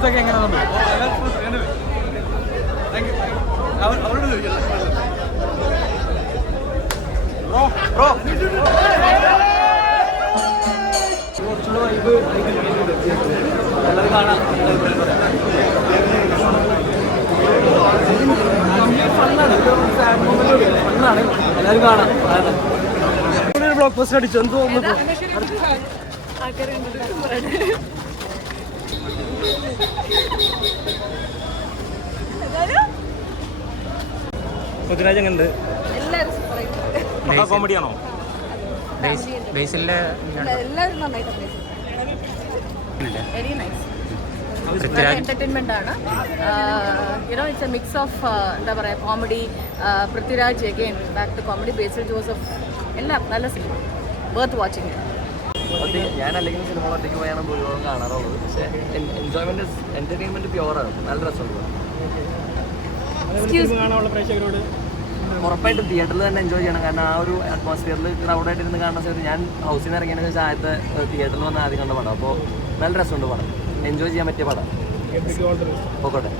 Response ഒക്കെ എങ്ങനെയാണ്? കുറച്ചുകൂടെ വൈബ് കാണാം. എല്ലാവരും കാണാം. ബ്ലോക്ക് പോസ്റ്റ് അടിച്ചു എന്ത് തോന്നുന്നു? പൃഥ്വിരാജ് എങ്ങനെയുണ്ട്? കോമഡിയാണോ? എന്റർടൈൻമെന്റ് ആണ്. You know it's a mix of എന്താ പറയുക, comedy, Prithviraj again back to comedy, Basil Joseph, എല്ലാം നല്ല സിനിമ, വർത്ത് വാച്ചിങ്. ഞാൻ അല്ലെങ്കിൽ സിനിമ ഒറ്റയ്ക്ക് പോയാണ് ഭൂരിഭാഗം കാണാറുള്ളത്. പക്ഷേ എൻജോയ്മെന്റ് എന്റർടൈൻമെന്റ് പ്യുവറാണ്, നല്ല രസമുണ്ട്. ഉറപ്പായിട്ടും തിയേറ്ററിൽ തന്നെ എൻജോയ് ചെയ്യണം. കാരണം ആ ഒരു അറ്റ്മോസ്ഫിയറിൽ ക്രൗഡായിട്ട് ഇരുന്ന് കാണുന്ന സമയത്ത് ഞാൻ ഹൗസിൽ നിന്ന് ഇറങ്ങിയതിന് ശേഷം ആദ്യത്തെ തിയേറ്ററിൽ വന്ന് ആദ്യം കണ്ട പടം. അപ്പോൾ നല്ല രസമുണ്ട് പടം, എൻജോയ് ചെയ്യാൻ പറ്റിയ പടം. പോകട്ടെ.